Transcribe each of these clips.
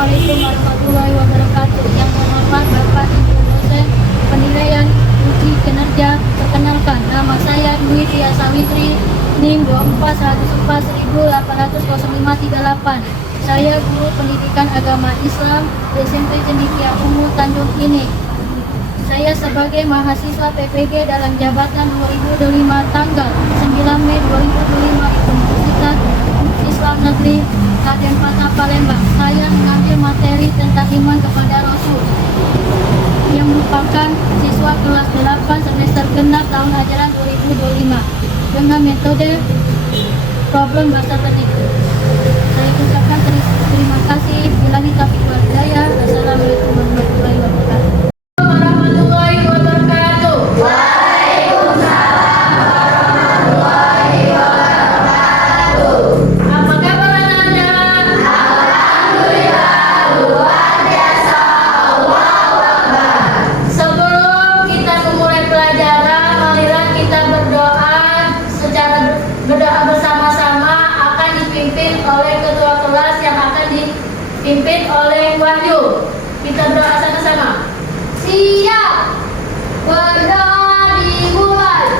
Assalamualaikum warahmatullahi wabarakatuh. Yang terhormat Bapak Ibu dosen penilaian uji kinerja, perkenalkan nama saya Dwi Tia Sawitri, NIM 2414180538. Saya guru pendidikan agama Islam SMP Cendekia Ungu Tanjung ini. Saya sebagai mahasiswa PPG dalam jabatan 2025 tanggal 9 Mei 2025 Universitas Islam Negeri Raden Patah Palembang. Saya mengambil materi tentang iman kepada Rasul yang merupakan siswa kelas 8 semester genap tahun ajaran 2025 dengan metode problem bahasa tertentu. Saya ucapkan terima kasih. Billahi taufiq wal hidayah. Assalamualaikum warahmatullahi wabarakatuh. Berdoa bersama-sama akan dipimpin oleh ketua kelas yang akan dipimpin oleh Wahyu. Kita berdoa sama-sama. Siap. Berdoa dimulai.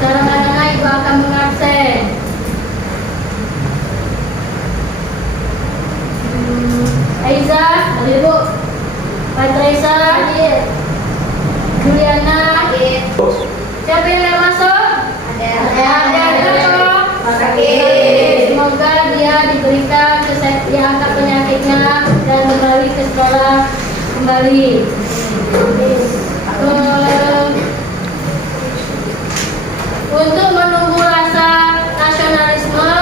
Sekarang anak-anak ibu akan mengabsen. Aiza, ada ibu. Patricia, Juliana, siapa yang mau masuk? Ada. Semoga dia diberikan diangkat penyakitnya dan kembali ke sekolah kembali. Untuk menumbuh rasa nasionalisme,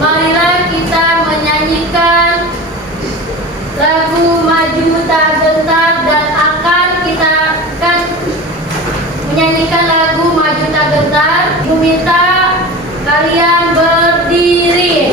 marilah kita menyanyikan lagu Maju Tak Gentar dan kita akan menyanyikan lagu Maju Tak Gentar. Ibu minta kalian berdiri.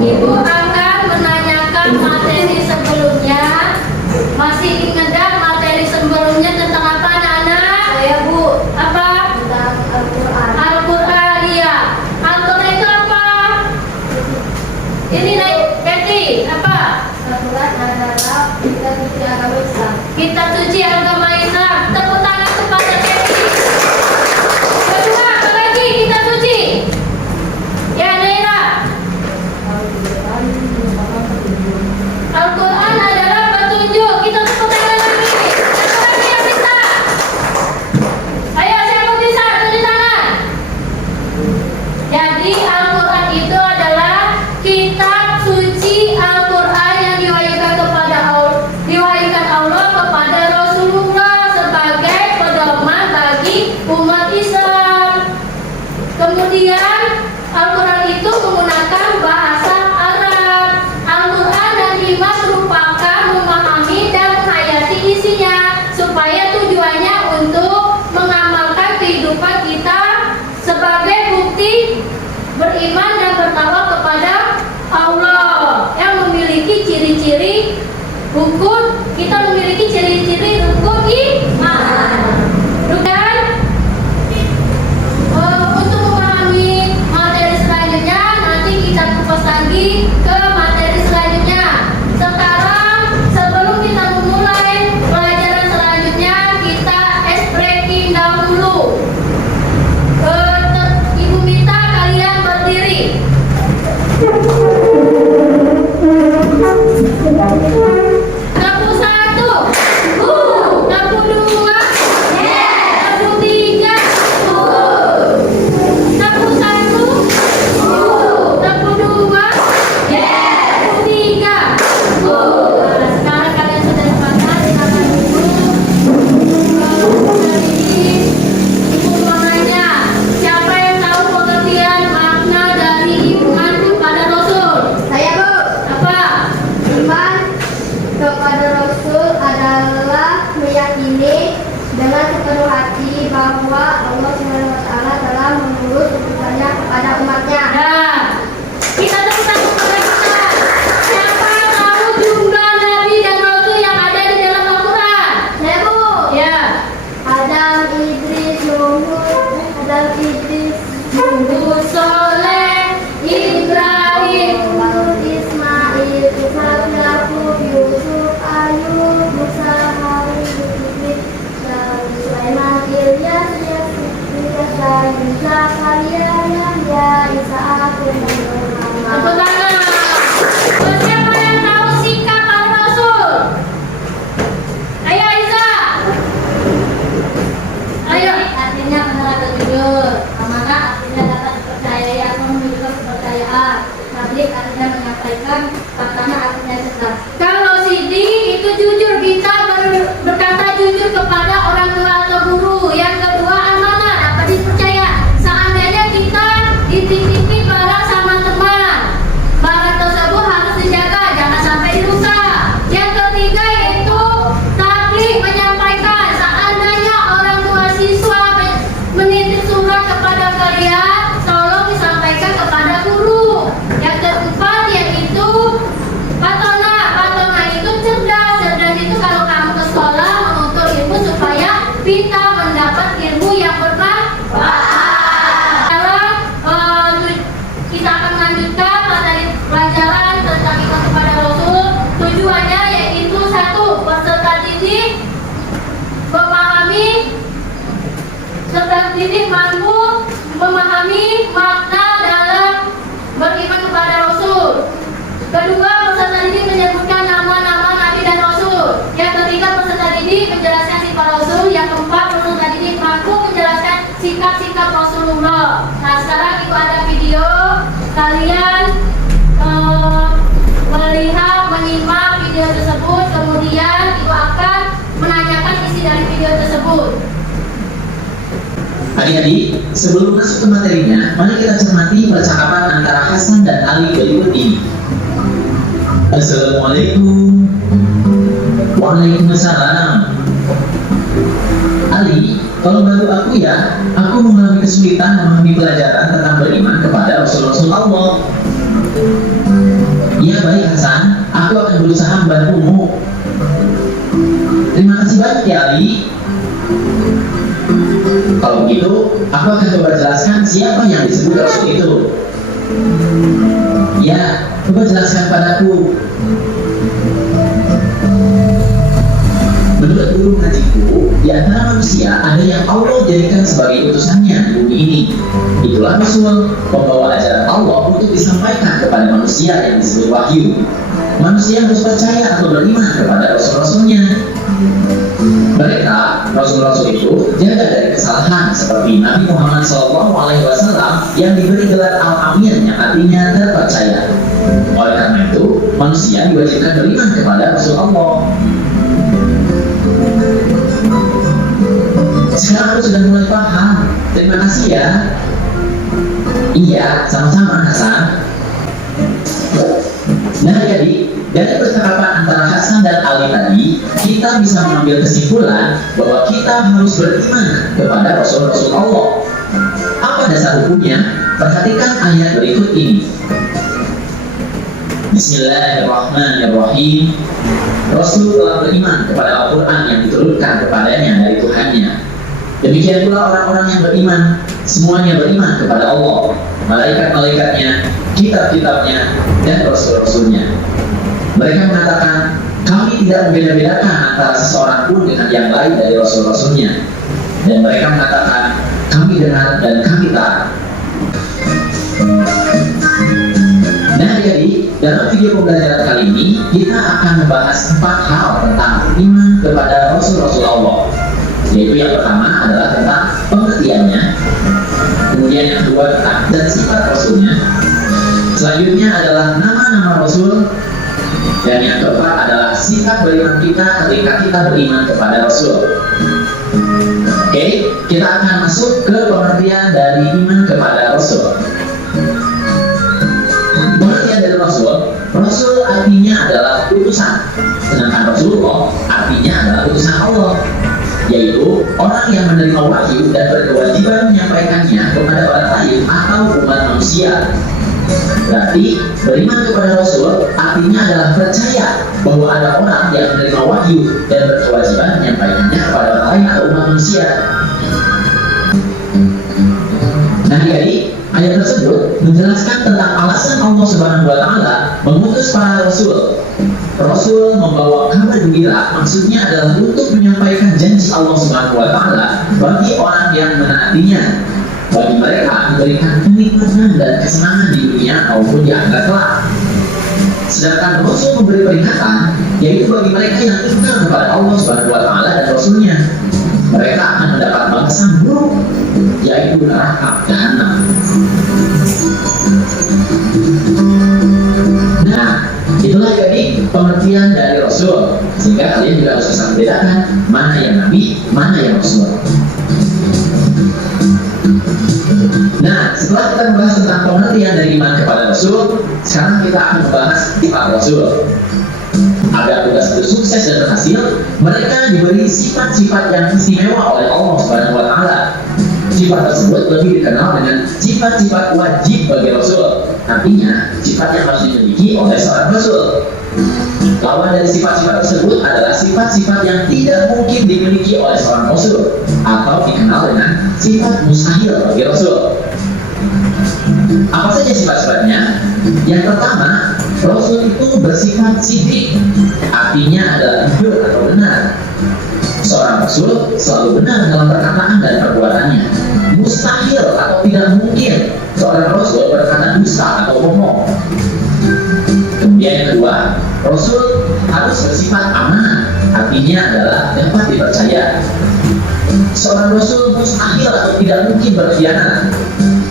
Ibu akan menanyakan materi sebelumnya. Masih ingat materi sebelumnya tentang apa, anak-anak? Saya, Bu. Apa? Tentang Al-Quran. Al-Quran, iya. Al-Quran itu apa? Ini Betty, apa? Al-Quran adalah kitab suci agama Islam. Kitab suci agama Islam. Tepuk tangan kepada Betty. Kedua, apa lagi kitab suci? Ya, Naira. Pertama artinya cerdas. Kalau sidik itu jujur, kita berkata jujur kepada orang tua atau guru. Yang kedua amanah, dapat dipercaya. Seandainya kita dititipi barang sama teman, barang tersebut harus dijaga, jangan sampai dirusak. Yang ketiga yaitu tabligh, menyampaikan. Seandainya orang tua siswa menitip surat kepada kalian, tolong disampaikan kepada guru. Yang keempat yaitu patona. Patona itu cerdas. Cerdas itu kalau kamu ke sekolah menuntut ilmu supaya kita mendapat ilmu yang bermanfaat. Kita akan melanjutkan materi pelajaran tentang iman kepada Rasul. Tujuannya yaitu satu, peserta didik mampu memahami makna dalam beriman kepada Rasul. Kedua, peserta didik menyebutkan nama-nama Nabi dan Rasul. Yang ketiga, peserta didik menjelaskan sifat Rasul. Yang keempat, peserta didik mampu menjelaskan sikap-sikap Rasulullah. Nah, sekarang itu ada video. Kalian melihat, menyimak video tersebut. Kemudian ibu akan menanyakan isi dari video tersebut. Adik-adik, sebelum masuk ke materinya, mari kita cermati percakapan antara Hasan dan Ali berikut ini. Assalamualaikum. Waalaikumsalam. Ali, kalau bantu aku ya, aku mengalami kesulitan memahami pelajaran tentang beriman kepada Rasul-Rasul Allah. Ya baik Hasan, aku akan berusaha membantumu. Terima kasih banyak ya Ali. Kalau begitu, aku akan coba jelaskan siapa yang disebut Rasul itu. Ya, coba jelaskan padaku. Menurut guru ngajiku, di antara manusia ada yang Allah jadikan sebagai utusannya di bumi ini. Itulah Rasul, membawa ajaran Allah untuk disampaikan kepada manusia yang disebut wahyu. Manusia harus percaya atau beriman kepada Rasul-Rasulnya. Mereka, Rasul-Rasul itu jaga dari kesalahan seperti Nabi Muhammad SAW yang diberi gelar Al-Amin yang artinya terpercaya. Oleh karena itu, manusia diwajibkan beriman kepada Rasul Allah. Sekarang aku sudah mulai paham. Terima kasih ya. Iya, sama-sama Hasan. Nah jadi, dari percakapan antara Hasan dan Ali tadi, kita bisa mengambil kesimpulan bahwa kita harus beriman kepada Rasul-Rasul Allah. Apa dasar hukumnya? Perhatikan ayat berikut ini. Bismillahirrahmanirrahim. Rasul telah beriman kepada Al-Quran yang diturunkan kepadanya dari Tuhannya. Demikian pula orang-orang yang beriman, semuanya beriman kepada Allah, malaikat-malaikatnya, kitab-kitabnya, dan rasul-rasulnya. Mereka mengatakan, kami tidak membeda-bedakan antara seseorang pun dengan yang lain dari rasul-rasulnya. Dan mereka mengatakan, kami dengar dan kami taat. Nah jadi, dalam video pembelajaran kali ini, kita akan membahas 4 hal tentang iman kepada Rasul-Rasul Allah. Yaitu yang pertama adalah tentang pengertiannya, kemudian yang kedua tentang dan sifat Rasulnya, selanjutnya adalah nama-nama Rasul, dan yang keempat adalah sifat beriman kita ketika kita beriman kepada Rasul. Oke, kita akan masuk ke pengertian dari iman kepada Rasul. Pengertian dari Rasul, Rasul artinya adalah utusan, sedangkan Rasulullah artinya adalah utusan Allah, yaitu orang yang menerima wahyu dan berkewajiban menyampaikannya kepada orang lain atau umat manusia. Berarti beriman kepada Rasul artinya adalah percaya bahwa ada orang yang menerima wahyu dan berkewajiban menyampaikannya kepada orang lain atau umat manusia. Nah jadi ayat tersebut menjelaskan tentang alasan Allah Subhanahu wa Ta'ala mengutus para Rasul. Rasul membawa kabar gembira, maksudnya adalah untuk menyampaikan janji Allah Subhanahu wa Ta'ala bagi orang yang menaatinya. Bagi mereka memberikan kenikmatan dan kesenangan di dunia maupun di akhirat kelak. Sedangkan Rasul memberi peringatan, yaitu bagi mereka yang ingkar kepada Allah Subhanahu wa Ta'ala dan Rasulnya, mereka akan mendapat balasan buruk, yaitu neraka jahanam. Nah, Itulah jadi pengertian dari Rasul, sehingga kalian juga harus bisa membedakan mana yang Nabi, mana yang Rasul. Nah, setelah kita membahas tentang pengertian dari iman kepada Rasul, sekarang kita akan membahas sifat Rasul. Agar tugas itu sukses dan berhasil, mereka diberi sifat-sifat yang istimewa oleh Allah Subhanahu wa Ta'ala. Sifat tersebut lebih dikenal dengan sifat-sifat wajib bagi Rasul. Artinya, sifat yang harus dimiliki oleh seorang Rasul. Lawan dari sifat-sifat tersebut adalah sifat-sifat yang tidak mungkin dimiliki oleh seorang Rasul, atau dikenal dengan sifat mustahil bagi Rasul. Apa saja sifat-sifatnya? Yang pertama, Rasul itu bersifat siddiq, artinya adalah jujur atau benar. Seorang Rasul selalu benar dalam perkataan dan perbuatannya. Mustahil atau tidak mungkin seorang Rasul berkata dusta atau bohong. Kemudian yang kedua, Rasul harus bersifat amanah, artinya adalah dapat dipercaya. Seorang Rasul mustahil atau tidak mungkin berkhianat.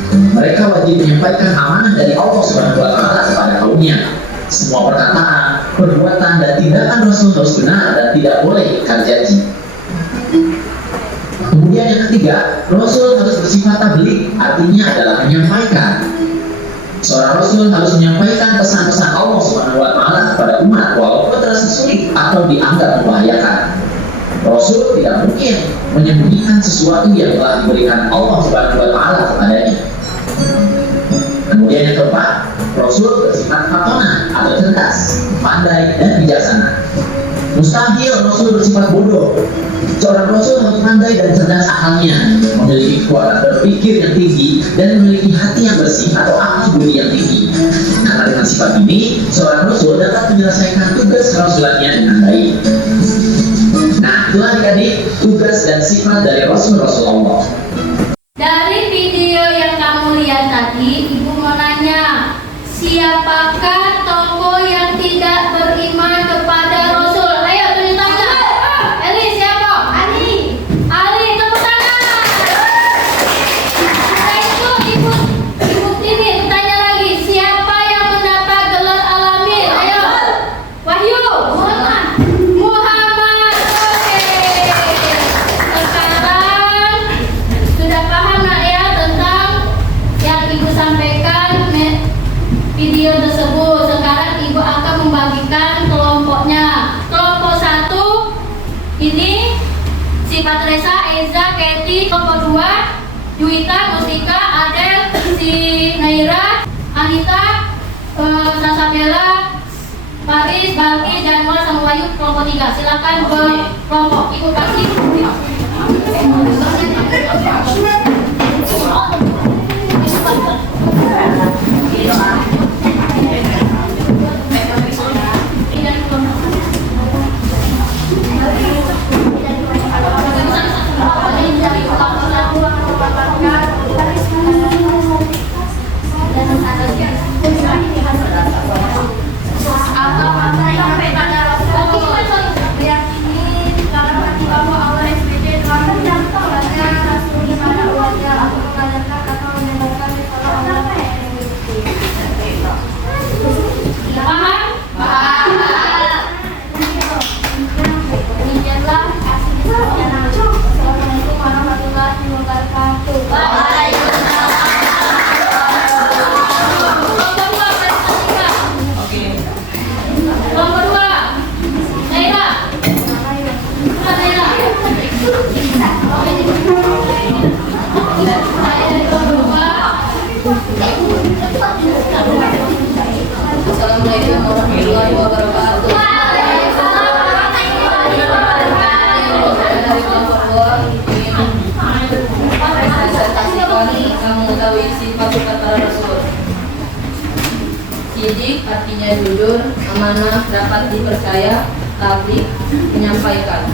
Mereka wajib menyampaikan amanah dari Allah Subhanahu wa Ta'ala kepada kaumnya. Semua perkataan, perbuatan, dan tindakan Rasul harus benar dan tidak boleh ingkar janji. Kemudian yang ketiga, Rasul harus bersifat tabligh, artinya adalah menyampaikan. Seorang Rasul harus menyampaikan pesan-pesan Allah Subhanahu wa Ta'ala kepada umat walaupun terasa sulit atau dianggap membahayakan. Rasul tidak mungkin menyembunyikan sesuatu yang telah diberikan Allah Subhanahu wa Ta'ala kepadanya. Kemudian yang keempat, Rasul bersifat fatona atau cerdas, pandai, dan bijaksana. Mustahil Rasul bersifat bodoh. Seorang Rasul harus pandai dan cerdas akalnya, memiliki kekuatan berpikir yang tinggi, dan memiliki hati yang bersih atau akal budi yang tinggi. Karena dengan sifat ini, seorang Rasul dapat menyelesaikan tugas kerasulannya dengan baik. Nah, itulah adik-adik tugas dan sifat dari Rasul-Rasul Allah. Dari video yang kamu lihat tadi, Ibu mau nanya, siapakah tokoh yang tidak beriman kepada Rasul? Ayo tulis tangan. Eli, siapa? Ali. Ali, tepuk tangan. Setelah itu Ibu Tini tanya lagi, siapa yang mendapat gelar alamin? Ayo. Wahyu. Muhammad. Oke. Sekarang sudah paham nak ya tentang yang Ibu sampaikan video tersebut. Sekarang Ibu akan membagikan kelompoknya. Kelompok 1 ini si Patresa, Eza, Keti. Kelompok 2 Juwita, Mustika, Adel, si Naira, Anita, Sasabella, Paris, Balki, dan Mola sama Wahyu. Kelompok 3 silakan ke kelompok. Ibu kasih. Assalamualaikum warahmatullahi wabarakatuh. Dari kelompok 2 ingin presentasikan tentang mengetahui sifat-sifat para Rasul. Siddiq artinya jujur, amanah, dapat dipercaya, tabligh, menyampaikan.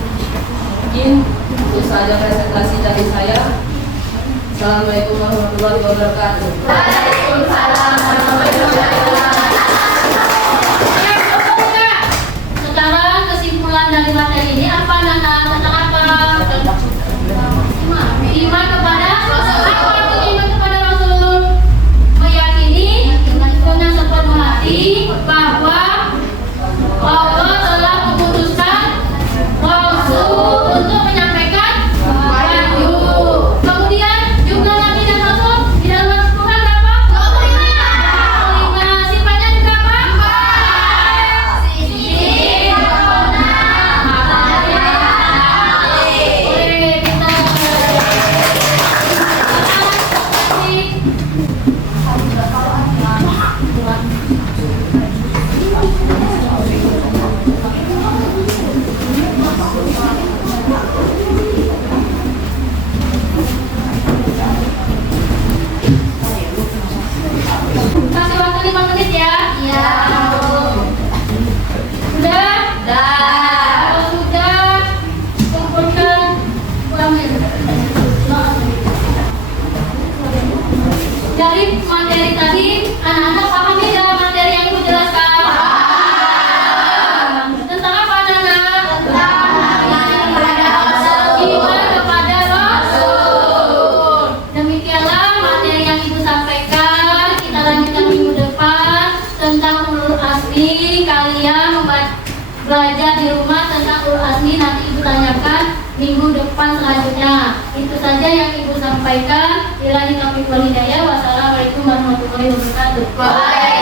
Mungkin itu saja presentasi dari saya. Assalamualaikum warahmatullahi wabarakatuh. Waalaikumsalam warahmatullahi wabarakatuh. Sekarang kesimpulan dari materi ini apa, Nana? Tentang apa? Iman kepada Rasul. Apa itu iman kepada Rasul? Meyakini dengan sepenuh hati bahwa belajar di rumah tentang huruf asli, nanti ibu tanyakan minggu depan selanjutnya. Itu saja yang ibu sampaikan. Billahi taufiq wal hidayah. Wassalamualaikum warahmatullahi wabarakatuh.